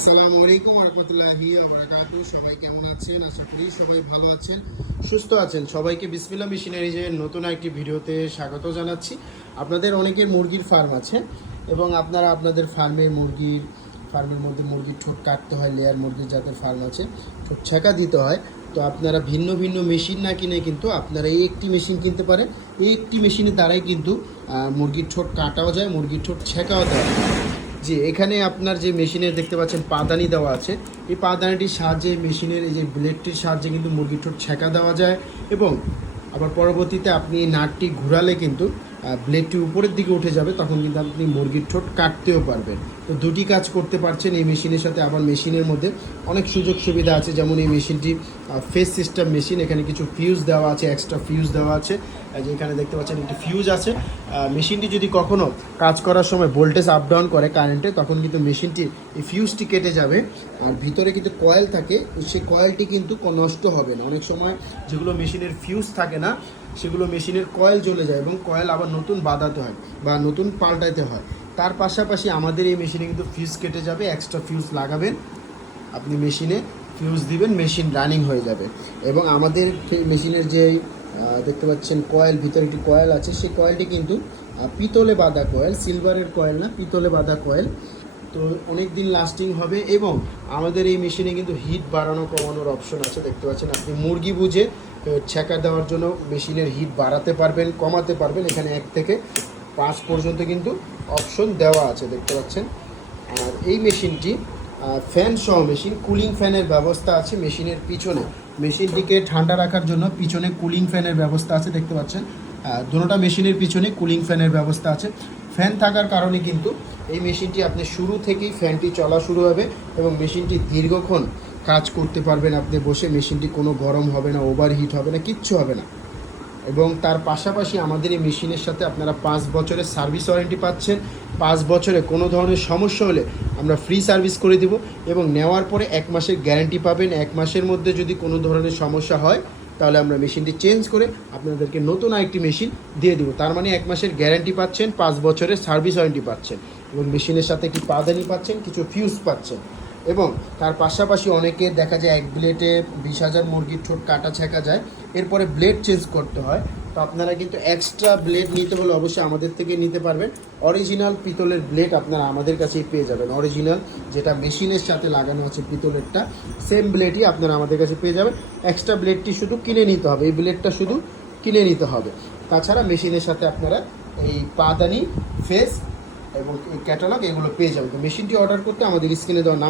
আসসালামু আলাইকুম রহমতুল্লাহি আবরাকাতু সবাই কেমন আছেন? আশা করি সবাই ভালো আছেন, সুস্থ আছেন। সবাইকে বিসমিল্লা মেশিনারিজের নতুন একটি ভিডিওতে স্বাগত জানাচ্ছি। আপনাদের অনেকের মুরগির ফার্ম আছে এবং আপনারা আপনাদের ফার্মে মুরগির, ফার্মের মধ্যে মুরগির ঠোঁট কাটতে হয় লেয়ার মুরগির যাদের ফার্ম আছে, ঠোঁট ছেঁকা দিতে হয়। তো আপনারা ভিন্ন ভিন্ন মেশিন না কিনে কিন্তু আপনারা এই একটি মেশিন কিনতে পারেন। এই একটি মেশিনের দ্বারাই কিন্তু মুরগির ঠোঁট কাটাও যায়, মুরগির ঠোঁট ছেঁকাও যায়। জি, এখানে আপনার যে মেশিনে দেখতে পাচ্ছেন পাদানি দেওয়া আছে। এই পাদানিটির সাহায্যে মেশিনের এই যে ব্লেডটির সাহায্যে কিন্তু মুরগির ঠোঁট ছেঁকা দেওয়া যায় এবং আবার পরবর্তীতে আপনি নাটটি ঘুরালে কিন্তু ব্লেডটি উপরের দিকে উঠে যাবে, তখন কিন্তু আপনি মুরগির ঠোঁট কাটতেও পারবেন। তো দুটি কাজ করতে পারছেন এই মেশিনের সাথে, আবার মেশিনের মধ্যে অনেক সুযোগ সুবিধা আছে। যেমন এই মেশিনটি ফেস সিস্টেম মেশিন এখানে কিছু ফিউজ দেওয়া আছে এক্সট্রা ফিউজ দেওয়া আছে। এই যে এখানে দেখতে পাচ্ছেন একটি ফিউজ আছে। মেশিনটি যদি কখনো কাজ করার সময় ভোল্টেজ আপ ডাউন করে কারেন্টে তখন কিন্তু মেশিনটি এই ফিউজটি কেটে যাবে। আর ভিতরে কিন্তু কয়েল থাকে সেই কয়েলটি কিন্তু নষ্ট হবে না। অনেক সময় যেগুলো মেশিনের ফিউজ থাকে না সেগুলো মেশিনের কয়েল জ্বলে যায় এবং কয়েল আবার নতুন বাঁধাতে হয় বা নতুন পাল্টাইতে হয়। তার পাশাপাশি আমাদের এই মেশিনে কিন্তু ফিউজ কেটে যাবে এক্সট্রা ফিউজ লাগাবেন। আপনি মেশিনে ফিউজ দিবেন মেশিন রানিং হয়ে যাবে। এবং আমাদের মেশিনের যে দেখতে পাচ্ছেন কয়েল, ভিতরে একটি কয়েল আছে, সেই কয়েলটি কিন্তু পিতলে বাঁধা কয়েল সিলভারের কয়েল না, পিতলে বাঁধা কয়েল। তো অনেক দিন লাস্টিং হবে এবং আমাদের এই মেশিনে কিন্তু হিট বাড়ানো, কমানোর অপশন আছে। দেখতে পাচ্ছেন, আপনি মুরগি বুঝে ছ্যাঁকা দেওয়ার জন্য মেশিনের হিট বাড়াতে পারবেন, কমাতে পারবেন। এখানে এক থেকে পাঁচ পর্যন্ত কিন্তু অপশন দেওয়া আছে, দেখতে পাচ্ছেন। আর এই মেশিনটি ফ্যান সহ মেশিন কুলিং ফ্যানের ব্যবস্থা আছে মেশিনের পিছনে। মেশিনটিকে ঠান্ডা রাখার জন্য পিছনে কুলিং ফ্যানের ব্যবস্থা আছে, দেখতে পাচ্ছেন। দুটোটা মেশিনের পিছনে কুলিং ফ্যানের ব্যবস্থা আছে। ফ্যান থাকার কারণে কিন্তু এই মেশিনটি আপনি শুরু থেকেই ফ্যানটি চলা শুরু হবে এবং মেশিনটি দীর্ঘক্ষণ কাজ করতে পারবেন, আপনি বসে মেশিনটি কোনো গরম হবে না ওভার হিট হবে না, কিচ্ছু হবে না। এবং তার পাশাপাশি আমাদের এই মেশিনের সাথে আপনারা পাঁচ বছরের সার্ভিস ওয়ারেন্টি পাচ্ছেন। পাঁচ বছরে কোনো ধরনের সমস্যা হলে আমরা ফ্রি সার্ভিস করে দিব এবং নেওয়ার পরে এক মাসের গ্যারান্টি পাবেন। এক মাসের মধ্যে যদি কোনো ধরনের সমস্যা হয়, তাহলে আমরা মেশিনটি চেঞ্জ করে আপনাদেরকে নতুন আরেকটি মেশিন দিয়ে দিব। তার মানে এক মাসের গ্যারান্টি পাচ্ছেন, পাঁচ বছরের সার্ভিস ওয়ারেন্টি পাচ্ছেন এবং মেশিনের সাথে কি পাদানি পাচ্ছেন, কিছু ফিউজ পাচ্ছেন। এবং তার পাশাপাশি অনেকে দেখা যায় এক ব্লেডে বিশ হাজার মুরগির ঠোঁট কাটা ছেঁকা যায়। এরপরে ব্লেড চেঞ্জ করতে হয়। তো আপনারা কিন্তু এক্সট্রা ব্লেড নিতে হলে অবশ্যই আমাদের থেকে নিতে পারবেন। অরিজিনাল পিতলের ব্লেড আপনারা আমাদের কাছেই পেয়ে যাবেন। অরিজিনাল যেটা মেশিনের সাথে লাগানো আছে পিতলেরটা সেম ব্লেডই আপনারা আমাদের কাছে পেয়ে যাবেন। এক্সট্রা ব্লেডটি শুধু কিনে নিতে হবে। এই ব্লেডটা শুধু কিনে নিতে হবে। তাছাড়া মেশিনের সাথে আপনারা এই পাদানি ফেস এবং ক্যাটালগ এগুলো পেয়ে যাবেন। তো মেশিনটি অর্ডার করতে আমাদের স্ক্রিনে দেওয়া নাম